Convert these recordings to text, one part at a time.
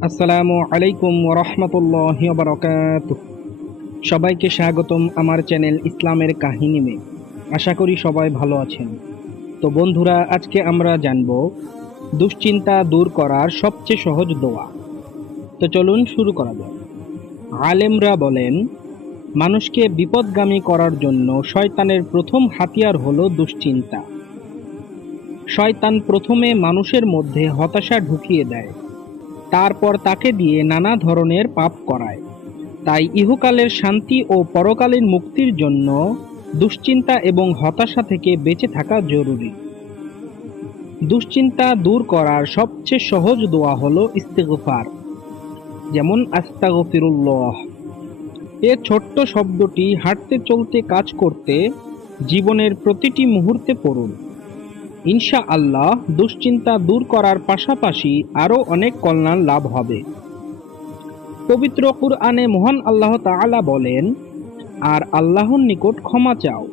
আসসালামু আলাইকুম ওরহমতুল্লাহি ওয়াবারাকাতুহ। সবাইকে স্বাগতম আমার চ্যানেল ইসলামের কাহিনীমে। আশা করি সবাই ভালো আছেন। তো বন্ধুরা, আজকে আমরা জানব দুশ্চিন্তা দূর করার সবচেয়ে সহজ দোয়া। তো চলুন শুরু করা যাক। আলেমরা বলেন, মানুষকে বিপদগামী করার জন্য শয়তানের প্রথম হাতিয়ার হলো দুশ্চিন্তা। শয়তান প্রথমে মানুষের মধ্যে হতাশা ঢুকিয়ে দেয়, তারপর তাকে দিয়ে নানা ধরনের পাপ করায়। তাই ইহকালের শান্তি ও পরকালীন মুক্তির জন্য দুশ্চিন্তা এবং হতাশা থেকে বেঁচে থাকা জরুরি। দুশ্চিন্তা দূর করার সবচেয়ে সহজ দোয়া হলো ইস্তিগফার, যেমন আস্তাগফিরুল্লাহ। এ ছোট্ট শব্দটি হাঁটতে চলতে কাজ করতে জীবনের প্রতিটি মুহূর্তে পড়ুন। ইনশাআল্লাহ দুশ্চিন্তা দূর করার পাশাপাশি আরও অনেক কল্যাণ লাভ হবে। পবিত্র কুরআনে মহান আল্লাহ তাআলা বলেন, আর আল্লাহর নিকট ক্ষমা চাও,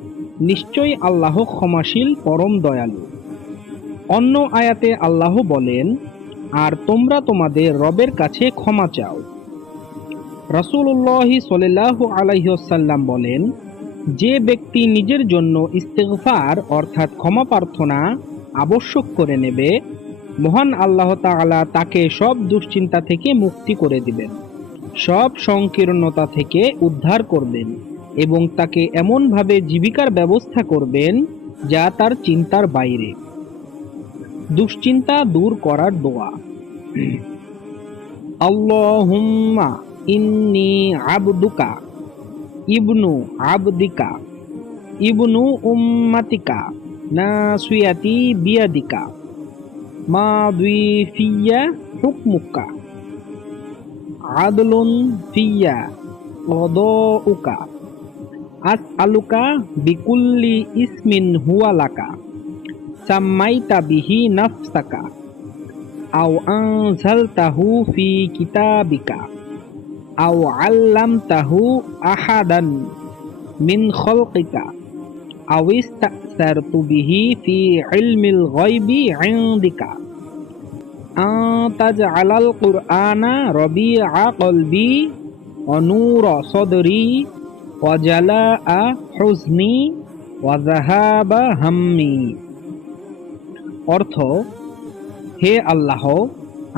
নিশ্চয়ই আল্লাহ ক্ষমাশীল পরম দয়ালু। অন্য আয়াতে আল্লাহ বলেন, আর তোমরা তোমাদের রবের কাছে ক্ষমা চাও। রাসূলুল্লাহ সাল্লাল্লাহু আলাইহি ওয়াসাল্লাম বলেন, যে ব্যক্তি নিজের জন্য ইস্তিগফার অর্থাৎ ক্ষমা প্রার্থনা আবশ্যক করে নেবে, মহান আল্লাহ তাআলা তাকে সব দুশ্চিন্তা থেকে মুক্তি করে দিবেন, সব সংকীর্ণতা থেকে উদ্ধার করবেন এবং তাকে এমনভাবে জীবিকার ব্যবস্থা করবেন যা তার চিন্তার বাইরে। দুশ্চিন্তা দূর করার দোয়া। আল্লাহুম্মা ইন্নী আবদুকা ইবনু আবদিকা ইবনু উম্মাতিকা নাসিয়াতি বিয়াদিকা মাদি ফিয়া হুকমুকা আদলুন ফিয়া কদাউকা আসআলুকা বিকুল্লি ইসমিন হুয়া লাকা সাম্মাইতা বিহি নাফসাকা আও আনজালতাহু ফি কিতাবিকা আও আল্লামতাহু আহাদান মিন খালকিকা আও ইস্তা'সারতু বিহি ফি ইলমিল গায়বি ইনদিকা তাজআলাল কুরআনা রবিআ কলবি ওয়া নূরা সদরি ওয়া জালাআ হুজনি ওয়া যাহাবা হাম্মি। অর্থ: হে আল্লাহ,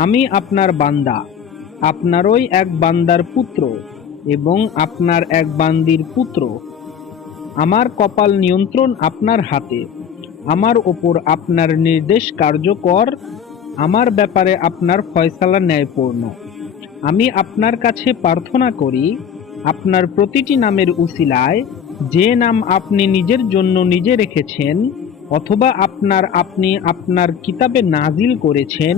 আমি আপনার বান্দা, আপনারই এক বান্দার পুত্র এবং আপনার এক বান্দির পুত্র। আমার কপাল নিয়ন্ত্রণ আপনার হাতে, আমার ওপর আপনার নির্দেশ কার্যকর, আমার ব্যাপারে আপনার ফয়সালা ন্যায়পূর্ণ। আমি আপনার কাছে প্রার্থনা করি, আপনার প্রতিটি নামের উসিলায়, যে নাম আপনি নিজের জন্য নিজে রেখেছেন অথবা আপনি আপনার কিতাবে নাজিল করেছেন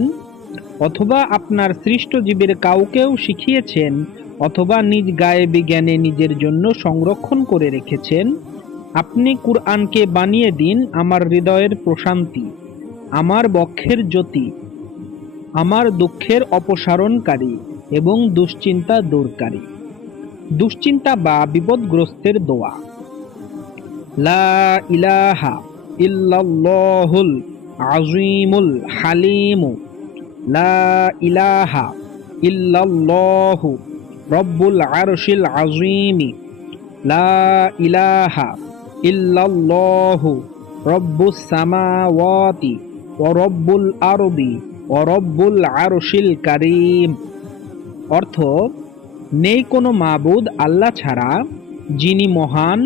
অথবা আপনার সৃষ্ট জীবের কাউকেও শিখিয়েছেন অথবা নিজ গায়েবী জ্ঞানে নিজের জন্য সংরক্ষণ করে রেখেছেন। আপনি কুরআনকে বানিয়ে দিন আমার হৃদয়ের প্রশান্তি, আমার বক্ষের জ্যোতি, আমার দুঃখের অপসারণকারী এবং দুশ্চিন্তা দূরকারী। দুশ্চিন্তা বা বিপদগ্রস্তের দোয়া। লা ইলাহা ইল্লাল্লাহুল আযীমুল হালিমু লা ইলাহা ইল্লাল্লাহু রব্বুল আরশিল আযীমি লা ইলাহা ইল্লাল্লাহু রব্বুস সামাওয়াতি ওয়া রব্বুল আরদি ওয়া রব্বুল আরশিল কারীম। অর্থ: নেই কোনো মাবুদ আল্লাহ ছাড়া, যিনি মহান,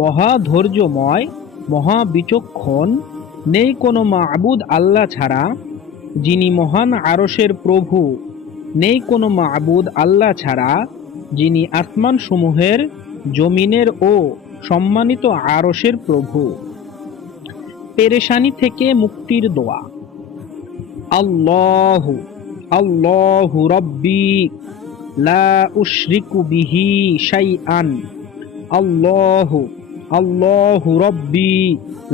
মহা ধৈর্যময়, মহা বিচক্ষণ। নেই কোনো মাবুদ আল্লাহ ছাড়া, যিনি মহান আরশের প্রভু। নেই কোনো মাবুদ আল্লাহ ছাড়া, যিনি আসমান সমূহের, জমিনের ও সম্মানিত আরশের প্রভু। পেরেশানি থেকে মুক্তির দোয়া। আল্লাহু আল্লাহু রব্বি লা উশরিকু বিহি শাইআন আল্লাহু আল্লাহু রব্বি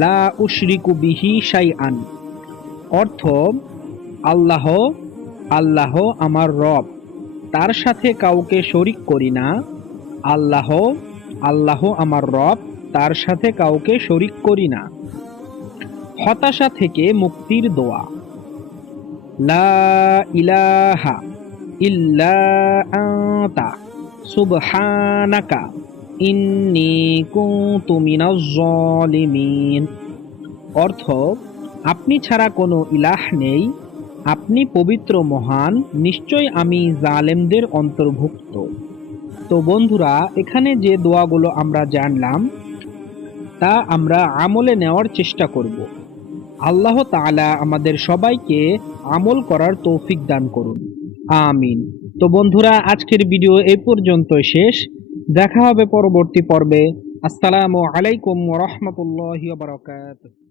লা উশরিকু বিহি শাইআন। অর্থ: আল্লাহ আল্লাহ আমার রব, তার সাথে কাউকে শরিক করি না। আল্লাহ আল্লাহ আমার রব, তার সাথে কাউকে শরিক করি না। হতাশা থেকে মুক্তির দোয়া। লা ইলাহা ইল্লা আনতা সুবহানাকা ইন্নী কুনতু মিনাজ জালিমিন। অর্থ, আপনি ছাড়া কোনো ইলাহ নেই, আপনি পবিত্র মহান, নিশ্চয় আমি জালেমদের অন্তর্ভুক্ত। তো বন্ধুরা, এখানে যে দোয়াগুলো আমরা জানলাম তা আমরা আমলে নেওয়ার চেষ্টা করব। আল্লাহ তাআলা আমাদের সবাইকে আমল করার তৌফিক দান করুন, আমিন। তো বন্ধুরা, আজকের ভিডিও এই পর্যন্ত শেষ। দেখা হবে পরবর্তী পর্বে। আসসালামু আলাইকুম ওয়া রাহমাতুল্লাহি ওয়া বারাকাতুহু।